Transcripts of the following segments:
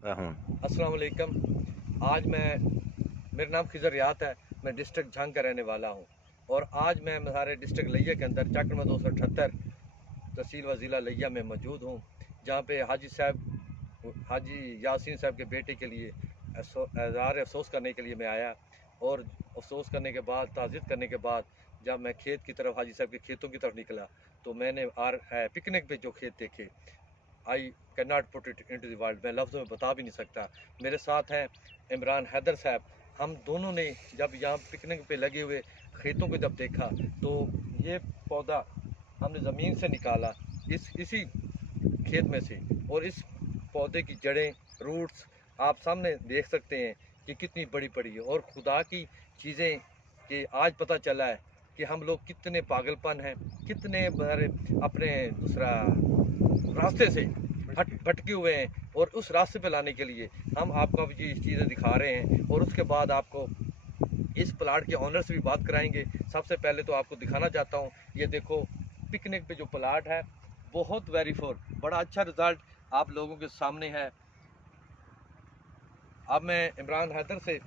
अस्सलाम वालेकुम। आज मेरा नाम खिज़र रियात है। मैं डिस्ट्रिक्ट झंग का रहने वाला हूँ और आज मैं हमारे डिस्ट्रिक्ट लिया के अंदर चक नंबर 278 तहसील व ज़िला लिया में मौजूद हूँ, जहाँ पे हाजी यासीन साहब के बेटे के लिए इज़हार अफसोस करने के लिए मैं आया। और अफसोस करने के बाद, ताज़ियत करने के बाद, जब मैं खेत की तरफ, हाजी साहब के खेतों की तरफ निकला, तो मैंने पिकनिक पे जो खेत देखे, I can not put it into the world, मैं लफ्ज़ों में बता भी नहीं सकता। मेरे साथ हैं इमरान हैदर साहब। हम दोनों ने जब यहाँ पिकनिक पे लगे हुए खेतों को जब देखा, तो ये पौधा हमने ज़मीन से निकाला, इसी खेत में से। और इस पौधे की जड़ें, रूट्स आप सामने देख सकते हैं कि कितनी बड़ी बड़ी है। और खुदा की चीज़ें कि आज पता चला है कि हम लोग कितने पागलपन हैं, कितने बारे अपने दूसरा रास्ते से भटके हुए हैं। और उस रास्ते पे लाने के लिए हम आपको अब ये चीज़ें दिखा रहे हैं, और उसके बाद आपको इस प्लाट के ऑनर से भी बात कराएंगे। सबसे पहले तो आपको दिखाना चाहता हूँ, ये देखो पिकनिक पे जो प्लाट है, बहुत वेरीफोर, बड़ा अच्छा रिज़ल्ट आप लोगों के सामने है। अब मैं इमरान हैदर से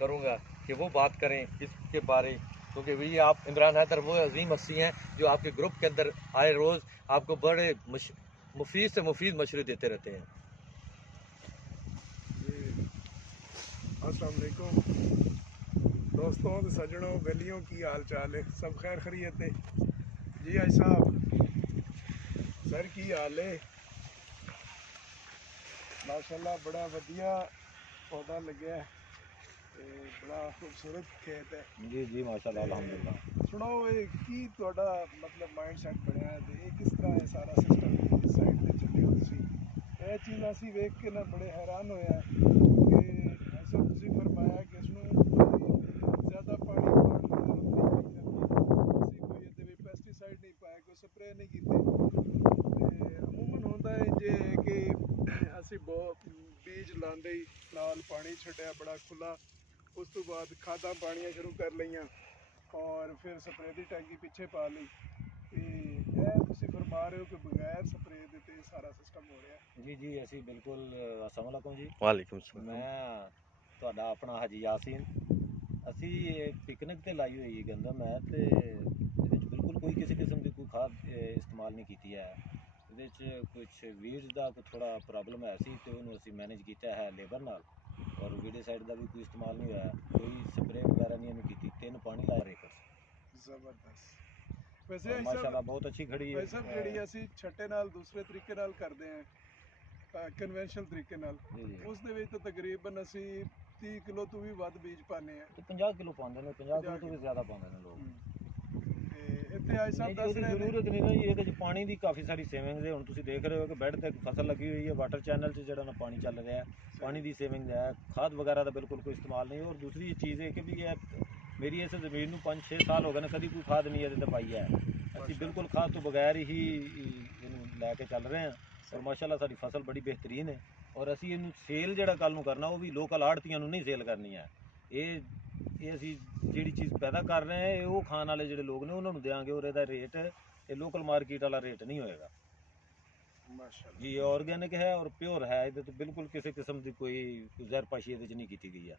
करूँगा कि वो बात करें इसके बारे, क्योंकि वही आप इमरान हैदर वो अजीम हस्ती हैं जो आपके ग्रुप के अंदर आए रोज़ आपको बड़े मुफीद से मुफीद मशवरे देते रहते हैं। अस्सलाम वालेकुम दोस्तों, सजनों, गलियों की हाल चाल है, सब खैर खैरियत है जी। आई साहब सर की हाल है? माशाल्लाह बड़ा वधिया पौधा लगे है, बड़ा खूबसूरत खेत है जी जी माशाल्लाह अल्हम्दुलिल्लाह। सुनाओ की तुहाडा मतलब माइंड सैट बनया है ते किस तरह है सारा सिस्टम इस साइड ते चले हो तुसी? यह चीज़ असी वेख के ना बड़े हैरान होया कि ऐसा तुसी फरमाया कि इसमें ज़्यादा पानी पाने की जरूरत नहीं पई, कोई ये पेस्टिसाइड नहीं पाया, कोई स्प्रे नहीं कीते। अमूमन होता है जे कि असी बीज लाते ही नाल पानी छड्डिया बड़ा खुला, उस तो बाद खादा पानियां शुरू कर लईयां और फिर स्प्रे की टैंकी पिछे पा ली। फरमा रहे हो कि बगैर स्प्रे के सारा सिस्टम हो रहा है? जी जी ਅਸੀਂ ਬਿਲਕੁਲ अस्सलाम वालेकुम जी। वालेकुम सलाम। मैं ਤੁਹਾਡਾ ਆਪਣਾ ਹਾਜੀ ਯਾਸੀਨ। ਅਸੀਂ ਪਿਕਨਿਕ ਤੇ ਲਾਈ ਹੋਈ ਗੰਦਮ ਹੈ ਤੇ ਇਹਦੇ ਵਿੱਚ ਬਿਲਕੁਲ ਕੋਈ ਕਿਸੇ ਕਿਸਮ ਦੀ ਕੋਈ ਖਾਦ ਇਸਤੇਮਾਲ ਨਹੀਂ ਕੀਤੀ ਹੈ। ਇਹਦੇ ਵਿੱਚ ਕੁਝ ਵੀਡਸ ਦਾ ਕੋਈ ਥੋੜਾ ਪ੍ਰੋਬਲਮ ਹੈ ਸੀ ਤੇ ਉਹਨੂੰ ਅਸੀਂ ਮੈਨੇਜ ਕੀਤਾ ਹੈ ਲੇਬਰ ਨਾਲ, ਔਰ ਵੀਡੀਸਾਈਡ ਦਾ ਵੀ ਕੋਈ ਇਸਤੇਮਾਲ ਨਹੀਂ ਹੋਇਆ, ਕੋਈ ਸਪਰੇ ਵਗੈਰਾ ਨਹੀਂ ਇਹਨੂੰ ਕੀਤੀ। 3 ਪਾਣੀ ਲਾਇਆ ਰੇਕਰ ਜ਼ਬਰਦਸਤ। वैसे और माशाल्लाह बहुत अच्छी खड़ी है। भाई साहब ਜਿਹੜੀ ਅਸੀਂ ਛੱਟੇ ਨਾਲ ਦੂਸਰੇ ਤਰੀਕੇ ਨਾਲ ਕਰਦੇ ਆਂ ਕਨਵੈਨਸ਼ਨਲ ਤਰੀਕੇ ਨਾਲ, ਉਸ ਦੇ ਵਿੱਚ ਤਾਂ ਤਕਰੀਬਨ ਅਸੀਂ 30 ਕਿਲੋ ਤੋਂ ਵੀ ਵੱਧ ਬੀਜ ਪਾਣੇ ਆ ਤੇ 50 ਕਿਲੋ ਪਾਉਂਦੇ ਨੇ, 50 ਕਿਲੋ ਤੋਂ ਵੀ ਜ਼ਿਆਦਾ ਪਾਉਂਦੇ ਨੇ ਲੋਕ। ਤੇ ਇੱਥੇ ਆਏ ਸਾਹਿਬ ਦੱਸ ਰਹੇ ਨੇ ਜ਼ਰੂਰਤ ਨਹੀਂ ਨਾ ਜੀ, ਇਹਦੇ ਚ ਪਾਣੀ ਦੀ ਕਾਫੀ ਸਾਰੀ ਸੇਵਿੰਗਸ ਹੈ। ਹੁਣ ਤੁਸੀਂ ਦੇਖ ਰਹੇ ਹੋ ਕਿ ਬੈੱਡ ਤੇ ਫਸਲ ਲੱਗੀ ਹੋਈ ਹੈ, ਵਾਟਰ ਚੈਨਲ 'ਚ ਜਿਹੜਾ ਨਾ ਪਾਣੀ ਚੱਲ ਰਿਹਾ ਹੈ, ਪਾਣੀ ਦੀ ਸੇਵਿੰਗ ਹੈ। ਖਾਦ ਵਗੈਰਾ ਦਾ ਬਿਲਕੁਲ ਕੋਈ ਇਸਤੇਮਾਲ ਨਹੀਂ। ਔਰ ਦੂਸਰੀ ਚੀਜ਼ ਹੈ ਕਿ ਵੀ ਇਹ ਮੇਰੀ ਇਸ ਜ਼ਮੀਨ ਨੂੰ 5-6 ਸਾਲ ਹੋ ਗਏ ਨੇ, ਕਦੀ ਕੋਈ ਖਾਦ ਨਹੀਂ ਇਹਦੇ ਤੇ ਪਾਈ ਹੈ। ਅਸੀਂ ਬਿਲਕੁਲ ਖਾਦ ਤੋਂ ਬਗੈਰ ਹੀ ਇਹਨੂੰ ਲੈ ਕੇ ਚੱਲ ਰਹੇ ਹਾਂ, ਔਰ ਮਾਸ਼ਾਅੱਲਾ ਸਾਡੀ ਫਸਲ ਬੜੀ ਬਿਹਤਰੀਨ ਹੈ। ਔਰ ਅਸੀਂ ਇਹਨੂੰ ਸੇਲ ਜਿਹੜਾ ਕੱਲ ਨੂੰ ਕਰਨਾ, ਉਹ ਵੀ ਲੋਕਲ ਆੜਤੀਆਂ ਨੂੰ ਨਹੀਂ ਸੇਲ ਕਰਨੀ ਹੈ। ਇਹ ਅਸੀਂ ਜਿਹੜੀ ਚੀਜ਼ ਪੈਦਾ ਕਰ ਰਹੇ ਹਾਂ, ਇਹ ਉਹ ਖਾਣ ਵਾਲੇ ਜਿਹੜੇ ਲੋਕ ਨੇ ਉਹਨਾਂ ਨੂੰ ਦੇਵਾਂਗੇ, ਔਰ ਇਹਦਾ ਰੇਟ ਇਹ ਲੋਕਲ ਮਾਰਕੀਟ ਵਾਲਾ ਰੇਟ ਨਹੀਂ ਹੋਏਗਾ। ਮਾਸ਼ਾਅੱਲਾ ਜੀ ऑर्गेनिक है और प्योर है, ਇਹਦੇ ਤੇ ਬਿਲਕੁਲ ਕਿਸੇ ਕਿਸਮ ਦੀ ਕੋਈ ਜ਼ਹਿਰਪਾਸ਼ੀ ਇਹਦੇ ਚ ਨਹੀਂ ਕੀਤੀ ਗਈ ਹੈ।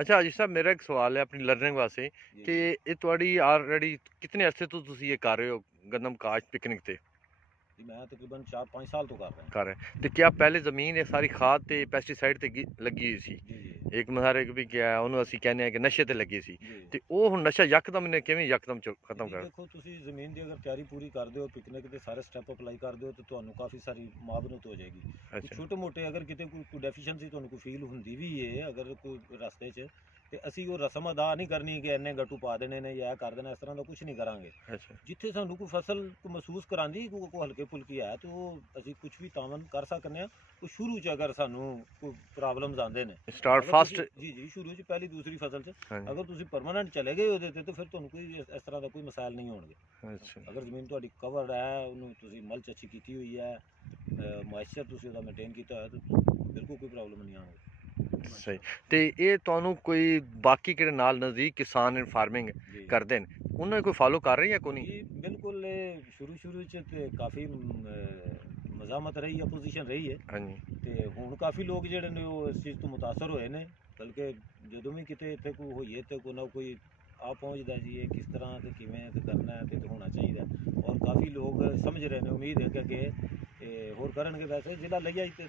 अच्छा हाजी साहब, मेरा एक सवाल है अपनी लर्निंग वास्ते कि ये ਤੁਹਾਡੀ ਆਲਰੇਡੀ कितने अरसे तो ਤੁਸੀਂ ਇਹ ਕਰ ਰਹੇ ਹੋ गंदम काश्त पिकनिक ਤੇ? जी मैं तकरीबन 4-5 साल तो कर रहे हैं। तो क्या पहले ਜ਼ਮੀਨ ਇਹ ਸਾਰੀ ਖਾਦ ਤੇ ਪੈਸਟੀਸਾਈਡ ਤੇ ਲੱਗੀ ਹੋਈ ਸੀ? ਇੱਕ ਮਸਾਰੇ ਵੀ ਕਿਹਾ ਉਹਨੂੰ ਅਸੀਂ ਕਹਿੰਦੇ ਆ ਕਿ ਨਸ਼ੇ ਤੇ ਲੱਗੇ ਸੀ, ਤੇ ਉਹ ਹੁਣ ਨਸ਼ਾ ਯਕਦਮ ਨੇ ਕਿਵੇਂ ਯਕਦਮ ਖਤਮ ਕਰ? ਦੇਖੋ ਤੁਸੀਂ ਜ਼ਮੀਨ ਦੀ ਅਗਰ ਤਿਆਰੀ ਪੂਰੀ ਕਰਦੇ ਹੋ, ਪਿਕਨਿਕ ਦੇ ਸਾਰੇ ਸਟੈਪ ਅਪਲਾਈ ਕਰਦੇ ਹੋ, ਤਾਂ ਤੁਹਾਨੂੰ ਕਾਫੀ ਸਾਰੀ ਮੁਆਵਨਤ ਹੋ ਜਾਏਗੀ। ਛੋਟੇ ਮੋਟੇ ਅਗਰ ਕਿਤੇ ਕੋਈ ਡੈਫੀਸ਼ੀਐਂਸੀ ਤੁਹਾਨੂੰ ਕੋਈ ਫੀਲ ਹੁੰਦੀ ਵੀ ਹੈ ਅਗਰ ਕੋਈ ਰਸਤੇ 'ਚ, ਤੇ ਅਸੀਂ ਉਹ ਰਸਮ ਅਦਾ ਨਹੀਂ ਕਰਨੀ ਕਿ ਇੰਨੇ ਗੱਟੂ ਪਾ ਦੇਣੇ ਨੇ ਜਾਂ ਕਰ ਦੇਣਾ, ਇਸ ਤਰ੍ਹਾਂ ਦਾ ਕੁਝ ਨਹੀਂ ਕਰਾਂਗੇ। ਜਿੱਥੇ ਸਾਨੂੰ ਕੋਈ ਫਸਲ ਮਹਿਸੂਸ ਕਰਾਂਦੀ ਕੋਈ ਹਲਕੇ ਫੁਲਕੀ ਹੈ, ਤਾਂ ਉਹ ਅਸੀਂ ਕੁਝ ਵੀ ਤਾਵਨ ਕਰ ਸਕਦੇ ਹਾਂ। ਉਹ ਸ਼ੁਰੂ 'ਚ ਅਗਰ ਸਾਨੂੰ ਕੋਈ ਪ੍ਰੋਬਲਮਸ ਆਉਂਦੇ ਨੇ, ਸਟਾਰਟ ਫਾਸਟ ਜੀ ਸ਼ੁਰੂ 'ਚ ਪਹਿਲੀ ਦੂਸਰੀ ਫਸਲ 'ਚ ਅਗਰ ਤੁਸੀਂ ਪਰਮਾਨੈਂਟ ਚਲੇ ਗਏ ਉਹਦੇ ਤੇ, ਤਾਂ ਫਿਰ ਤੁਹਾਨੂੰ ਕੋਈ ਇਸ ਤਰ੍ਹਾਂ ਦਾ ਕੋਈ ਮਸਾਇਲ ਨਹੀਂ ਹੋਣਗੇ। ਅਗਰ ਜ਼ਮੀਨ ਤੁਹਾਡੀ ਕਵਰ ਹੈ, ਉਹਨੂੰ ਤੁਸੀਂ ਮਲਚ ਅੱਛੀ ਕੀਤੀ ਹੋਈ ਹੈ, ਮੋਇਸਚਰ ਤੁਸੀਂ ਉਹਦਾ ਮੇਨਟੇਨ ਕੀਤਾ ਹੋਇਆ, ਤਾਂ ਬਿਲਕੁਲ ਕੋਈ ਪ੍ਰੋਬਲਮ ਨਹੀਂ ਆਉਣਗੀ। ਸਹੀ। ਤੇ ਇਹ ਤੁਹਾਨੂੰ ਕੋਈ ਬਾਕੀ ਕਿਹੜੇ ਨਾਲ ਨਜ਼ਦੀਕ ਕਿਸਾਨ ਫਾਰਮਿੰਗ ਕਰਦੇ ਨੇ, ਉਹਨਾਂ ਨੂੰ ਕੋਈ ਫਾਲੋ ਕਰ ਰਹੇ ਜਾਂ ਕੋਈ ਨਹੀਂ? ਜੀ ਬਿਲਕੁਲ, ਸ਼ੁਰੂ 'ਚ ਤੇ ਕਾਫੀ ਮਜ਼ਾਮਤ ਰਹੀ, ਆਪੋਜੀਸ਼ਨ ਰਹੀ ਹੈ ਹਾਂਜੀ ਤੇ ਹੁਣ ਕਾਫੀ ਲੋਕ ਜਿਹੜੇ ਨੇ ਉਹ ਇਸ ਚੀਜ਼ ਤੋਂ ਮੁਤਾਸਰ ਹੋਏ ਨੇ। ਬਲਕਿ ਜਦੋਂ ਵੀ ਕਿਤੇ ਇੱਥੇ ਕੋਈ ਹੋਈਏ ਤੇ ਕੋਈ ਨਾ ਕੋਈ ਆ ਪਹੁੰਚਦਾ ਜੀ ਇਹ ਕਿਸ ਤਰ੍ਹਾਂ ਤੇ ਕਿਵੇਂ ਤੇ ਕਰਨਾ ਹੈ ਤੇ ਹੋਣਾ ਚਾਹੀਦਾ, ਔਰ ਕਾਫੀ ਲੋਕ ਸਮਝ ਰਹੇ ਨੇ। ਉਮੀਦ ਹੈ ਕਿ ਅੱਗੇ ਹੋਰ ਕਰਨਗੇ। ਵੈਸੇ ਜ਼ਿਲ੍ਹਾ ਲਈਆ ਤੇ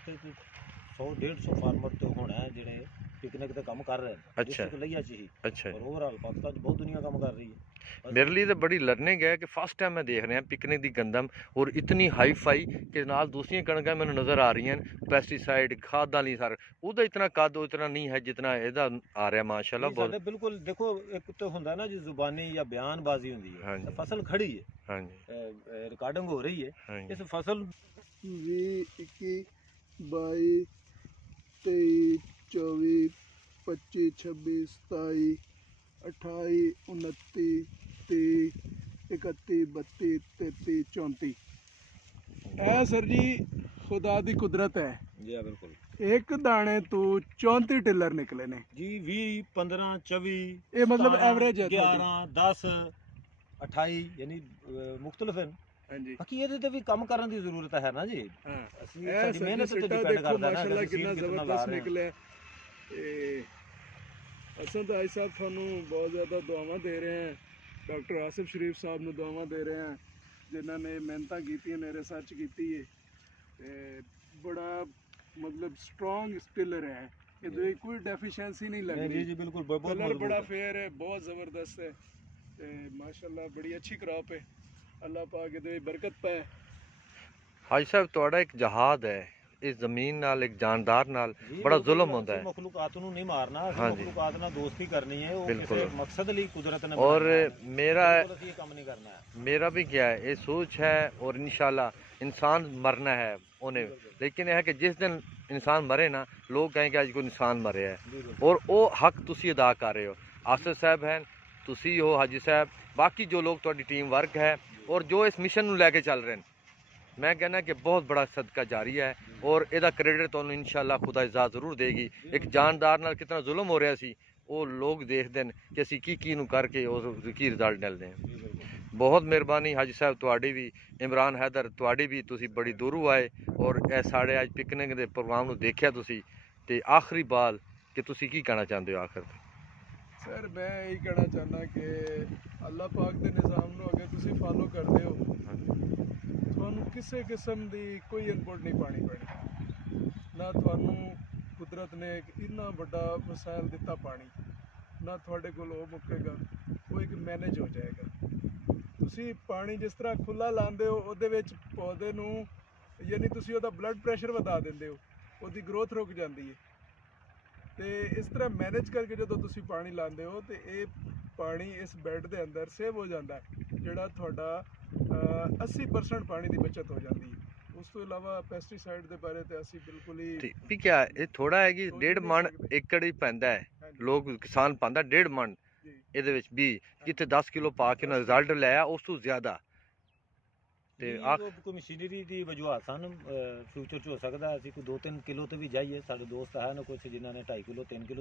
100-150 ਫਾਰਮਰ ਤੇ ਹੋਣਾ ਹੈ ਜਿਹੜੇ ਪਿਕਨਿਕ ਤੇ ਕੰਮ ਕਰ ਰਹੇ ਨੇ अच्छा ਡਿਸਟ੍ਰਿਕਟ ਲਈਆ 'ਚ ਹੀ, अच्छा ਔਰ ਓਵਰਆਲ ਪਾਕਿस्तान 'ਚ ਬਹੁਤ ਦੁਨੀਆ ਕੰਮ ਕਰ ਰਹੀ है। बस मेरे लिए तो बड़ी लर्निंग है कि फर्स्ट टाइम मैं देख रहा हैं पिकनिक दी गंदम और इतनी हाई फाई के नाल दूसरी कणकां मैंने नज़र आ रही हैं पेस्टिसाइड खादां ली सारा ਉਹਦਾ इतना कद इतना नहीं है जितना ਇਹਦਾ ਆ ਰਿਹਾ माशाल्लाह ਨਹੀਂ, बहुत। ਸਾਡੇ ਬਿਲਕੁਲ ਦੇਖੋ ਇੱਕ ਤਾਂ ਹੁੰਦਾ ਨਾ ਜੀ ਜ਼ੁਬਾਨੀ ਜਾਂ ਬਿਆਨਬਾਜ਼ੀ ਹੁੰਦੀ ਹੈ, ਹਾਂਜੀ। ਤੇ ਫਸਲ ਖੜੀ ਹੈ, ਹਾਂਜੀ ਰਿਕਾਰਡਿੰਗ ਹੋ ਰਹੀ ਹੈ ਹਾਂਜੀ ਇਸ ਫਸਲ 20 21 22 23 24 25 26 27 28 29 30 31 32 33 34 ਇਹ ਸਰ ਜੀ ਖੁਦਾ ਦੀ ਕੁਦਰਤ ਹੈ। ਜੀ ਹਾਂ ਬਿਲਕੁਲ ਇੱਕ ਦਾਣੇ ਤੋਂ 34 ਟਿਲਰ ਨਿਕਲੇ ਨੇ ਜੀ 20 15 24 ਇਹ ਮਤਲਬ 17, average ਹੈ ਤੁਹਾਡੀ। 11 10 28 ਯਾਨੀ ਮੁxtਲਫ ਹਨ। ਹਾਂਜੀ ਬਾਕੀ ਇਹਦੇ ਤੇ ਵੀ ਕੰਮ ਕਰਨ ਦੀ ਜ਼ਰੂਰਤ ਹੈ ਨਾ ਜੀ। ਹਾਂ ਅਸੀਂ ਇਹ ਸਾਡੀ ਸਰ ਮਿਹਨਤ ਜੀ ਤੇ ਸਿੱਟਾ ਡਿਪੈਂਡ ਦੇਖੋ ਕਰਦਾ ਨਾ ਮਾਸ਼ਾਅੱਲਾ ਅਸੀਂ ਕਿੰਨਾ seed ਕਿਤਨਾ ਲਾ ਜ਼ਬਰਦਸਤ ਰਹੇ ਹਾਂ। ਨਿਕਲਿਆ। ਤੇ ਅਸਾਂ ਤਾਂ ਭਾਈ ਸਾਹਿਬ ਤੁਹਾਨੂੰ ਬਹੁਤ ਜ਼ਿਆਦਾ ਦੁਆਵਾਂ ਦੇ ਰਹੇ ਹਾਂ। ਡਾਕਟਰ ਆਸਿਫ ਸ਼ਰੀਫ ਸਾਹਿਬ ਨੂੰ ਦੁਆਵਾਂ ਦੇ ਰਹੇ ਹਾਂ ਜਿਨ੍ਹਾਂ ਨੇ ਮਿਹਨਤਾਂ ਕੀਤੀਆਂ ਨੇ, ਰਿਸਰਚ ਕੀਤੀ ਹੈ ਤੇ ਬੜਾ ਮਤਲਬ ਸਟਰੋਂਗ ਸਟਿਲਰ ਹੈ। ਇਹਦੇ ਵਿੱਚ ਕੋਈ ਡੈਫੀਸ਼ੀਐਂਸੀ ਨਹੀਂ ਲੱਗ ਜੀ ਰਹੀ। ਜੀ ਬਿਲकुल बहुत कलर मजबूत बड़ा है। फेयर है, बहुत ज़बरदस्त है। ते माशाल्लाह बड़ी अच्छी क्रॉप है। अल्लाह पाक ਇਹਦੇ ਵਿੱਚ ਬਰਕਤ ਪਾਏ। ਹਾਜੀ ਸਾਹਿਬ ਤੁਹਾਡਾ ਇੱਕ ਜਹਾਦ ਹੈ ਇਸ ਜ਼ਮੀਨ ਨਾਲ, ਇੱਕ ਜਾਨਦਾਰ ਨਾਲ ਜੀ, ਬੜਾ ਬਿਲਕੁਲ ਜ਼ੁਲਮ ਹੁੰਦਾ ਅਸੀਂ ਹੈ ਮਖਲੂਕਾਤ ਨੂੰ ਨਹੀਂ ਮਾਰਨਾ, ਅਸੀਂ ਹਾਂਜੀ। ਮਖਲੂਕਾਤ ਨਾਲ ਦੋਸਤੀ ਕਰਨੀ ਹੈ, ਉਹ ਬਿਲकुल। ਕਿਸੇ ਮਕਸਦ ਲਈ ਕੁਦਰਤ ਨੇ और ਬਣਾਇਆ ਹੈ। मेरा ਬਿਲਕੁਲ ਅਸੀਂ ਇਹ ਕੰਮ ਨਹੀਂ ਕਰਨਾ ਹੈ। मेरा भी क्या है ये सोच है और इंशाल्लाह इंसान मरना है उन्हें, लेकिन यह है कि जिस दिन इंसान मरे ना लोग कहेंगे आज कोई इंसान मरे है ਜੀ ਬਿਲਕੁਲ। और वो हक तुसी अदा कर रहे हो। आसिफ साहब हैं, तुसी हो, हाजी साहब, बाकी जो लोग ਤੁਹਾਡੀ टीम वर्क है और जो इस मिशन ਨੂੰ ਲੈ ਕੇ ਚੱਲ ਰਹੇ ਨੇ, मैं कहना कि बहुत बड़ा सदका जारी है और ਇਹਦਾ ਕ੍ਰੈਡਿਟ ਤੁਹਾਨੂੰ ਇਨਸ਼ਾਅੱਲਾ ਖੁਦਾ ਇਜ਼ਾ ਜ਼ਰੂਰ ਦੇਗੀ। ਇੱਕ ਜਾਨਦਾਰ ਨਾਲ ਕਿਤਨਾ ਜ਼ੁਲਮ ਹੋ ਰਿਹਾ ਸੀ ਉਹ ਲੋਕ ਦੇਖਦੇ ਨੇ ਕਿ ਅਸੀਂ ਕੀ ਨੂੰ ਕਰਕੇ ਉਸ ਕੀ ਰਿਜ਼ਲਟ ਮਿਲਦੇ ਨੇ। ਜੀ ਬਿਲਕੁਲ। ਬਹੁਤ ਮਿਹਰਬਾਨੀ ਹਾਜੀ ਸਾਹਿਬ ਤੁਹਾਡੀ ਵੀ, ਇਮਰਾਨ ਹੈਦਰ ਤੁਹਾਡੀ ਵੀ, ਤੁਸੀਂ ਬੜੀ ਦੂਰੋਂ ਆਏ ਔਰ ਇਹ ਸਾਡੇ ਅੱਜ ਪਿਕਨਿਕ ਦੇ ਪ੍ਰੋਗਰਾਮ ਨੂੰ ਦੇਖਿਆ ਤੁਸੀਂ। ਤੇ ਆਖਰੀ ਬਾਤ ਕਿ ਤੁਸੀਂ ਕੀ ਕਹਿਣਾ ਚਾਹੁੰਦੇ ਹੋ ਆਖਰ ਤੇ? ਸਰ ਮੈਂ ਇਹੀ ਕਹਿਣਾ ਚਾਹੁੰਦਾ ਕਿ ਅੱਲਾਹ ਪਾਕ ਦੇ ਨਿਜ਼ਾਮ ਨੂੰ ਅਗਰ ਤੁਸੀਂ ਫਾਲੋ ਕਰਦੇ ਹੋ ਤੁਹਾਨੂੰ ਕਿਸੇ ਕਿਸਮ ਦੀ ਕੋਈ ਇਨਪੁਟ ਨਹੀਂ ਪਾਣੀ ਪੈਣੀ। ਨਾ ਤੁਹਾਨੂੰ ਕੁਦਰਤ ਨੇ ਇੱਕ ਇੰਨਾ ਵੱਡਾ ਵਸਾਇਲ ਦਿੱਤਾ ਪਾਣੀ, ਨਾ ਤੁਹਾਡੇ ਕੋਲ ਉਹ ਮੁੱਕੇਗਾ, ਉਹ ਇੱਕ ਮੈਨੇਜ ਹੋ ਜਾਏਗਾ। ਤੁਸੀਂ ਪਾਣੀ ਜਿਸ ਤਰ੍ਹਾਂ ਖੁੱਲਾ ਲਾਉਂਦੇ ਹੋ ਉਹਦੇ ਵਿੱਚ ਪੌਦੇ ਨੂੰ ਯਾਨੀ ਤੁਸੀਂ ਉਹਦਾ ਬਲੱਡ ਪ੍ਰੈਸ਼ਰ ਵਧਾ ਦਿੰਦੇ ਹੋ, ਉਹਦੀ ਗਰੋਥ ਰੁਕ ਜਾਂਦੀ ਹੈ। ਤੇ ਇਸ ਤਰ੍ਹਾਂ ਮੈਨੇਜ ਕਰਕੇ ਜਦੋਂ ਤੁਸੀਂ ਪਾਣੀ ਲਾਉਂਦੇ ਹੋ ਤੇ ਇਹ ਪਾਣੀ ਇਸ ਬੈੱਡ ਦੇ ਅੰਦਰ ਸੇਵ ਹੋ ਜਾਂਦਾ ਹੈ, ਜਿਹੜਾ ਤੁਹਾਡਾ 80% ਪਾਣੀ ਦੀ ਬਚਤ ਹੋ ਜਾਂਦੀ ਹੈ। ਉਸ ਤੋਂ ਇਲਾਵਾ ਪੈਸਟੀਸਾਈਡ ਦੇ ਬਾਰੇ ਤੇ ਅਸੀਂ ਬਿਲਕੁਲ ਹੀ ਤੇ ਵੀ ਕਿਆ ਇਹ ਥੋੜਾ ਹੈ ਕਿ ਸੋਚ 1.5 ਨਹੀਂ ਮਣ ਸਕਦੇ। ਏਕੜ ਹੀ ਪੈਂਦਾ ਹੈ, ਹਾਂਜੀ, ਲੋਕ ਕਿਸਾਨ ਪਾਉਂਦਾ 1.5 ਮਣ ਜੀ ਇਹਦੇ ਵਿੱਚ ਵੀ, ਜਿੱਥੇ 10 ਕਿਲੋ ਪਾ ਕੇ ਉਹਨਾਂ ਰਿਜ਼ਲਟ ਲਿਆ ਉਸ ਤੋਂ ਜ਼ਿਆਦਾ। ਤੇ ਜੀ, ਆਖ ਉਹ ਕੋਈ ਮਸ਼ੀਨਰੀ ਦੀ ਵਜੂਹਾਤ ਸਨ। ਫਿਊਚਰ 'ਚ ਹੋ ਸਕਦਾ ਅਸੀਂ ਕੋਈ 2-3 ਕਿਲੋ ਤੇ ਵੀ ਜਾਈਏ। ਸਾਡੇ ਦੋਸਤ ਹੈ ਨਾ ਕੁਛ ਜਿਨ੍ਹਾਂ ਨੇ 2.5 ਕਿਲੋ 3 ਕਿਲੋ